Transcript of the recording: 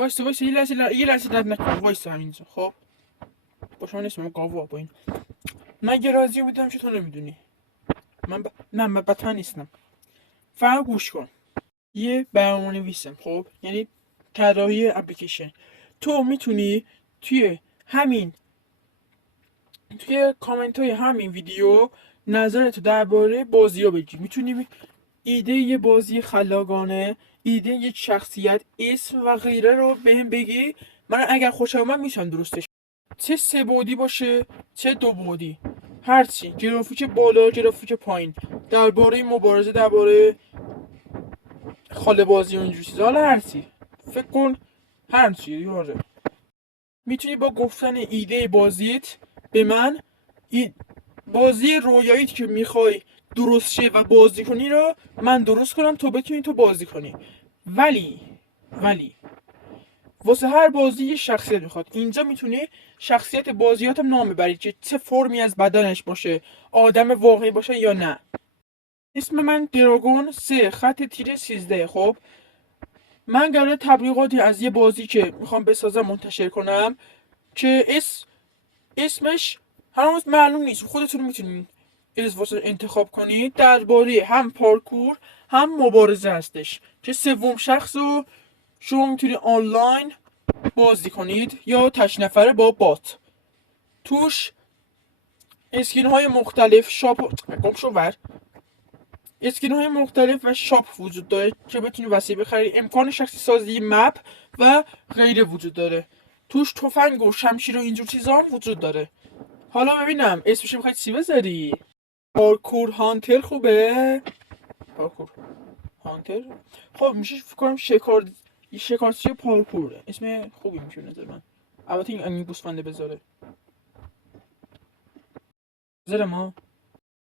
وایسا یه لحظه رد نکن، وایسا همینجا. خب با شما نیستم، من گاوا با این. من یه رازی بودم که تو نمیدونی. نه من بطن نیستم. فقط گوش کن. یه برنامه‌نویسم، خب یعنی طراحی اپلیکیشن. تو میتونی توی همین توی کامنت های همین ویدیو نظرتو درباره بازی ها بگی. میتونی ایده یه بازی خلاقانه، ایده یه شخصیت، اسم و غیره رو بهم بگی. من اگر خوشم اومد میشم درستش، چه 3 بعدی باشه چه 2 بعدی، هرچی، گرافیک بالا گرافیک پایین، درباره مبارزه، درباره خاله بازی و اینجور چیزا، حالا هرچی فکر کن، هرچی یاره. میتونی با گفتن ایده بازیت به من، بازی رویاییت که میخوای درست شه و بازی کنی رو من درست کنم، تو بتونی تو بازی کنی. ولی واسه هر بازی یه شخصیت میخواد. اینجا میتونی شخصیت بازیاتم نام ببری که چه فرمی از بدنش باشه، آدم واقعی باشه یا نه. اسم من دراگون 3 خط تیره 13. خب من قراره تبلیغاتی از یه بازی که میخوام بسازم منتشر کنم که اسمش هنوز معلوم نیست، خودتون میتونین واسه انتخاب کنید. درباره هم پارکور هم مبارزه هستش که سوم شخص رو شما میتونید آنلاین بازی کنید یا تک نفره با بات. توش اسکین های مختلف، اسکین های مختلف و شاپ وجود داره که بتونی وسیع بخری. امکان شخصی سازی مپ و غیره وجود داره. توش تفنگ و شمشیر و اینجور چیزا هم وجود داره. حالا ببینم اسمش میخوای چی بذاری؟ پارکور هانتر خوبه؟ پارکور هانتر خب میشه فکر کنم شکارچی پارکوره. اسم خوبی میشه نظر من. البته این گوسفنده بذاره ما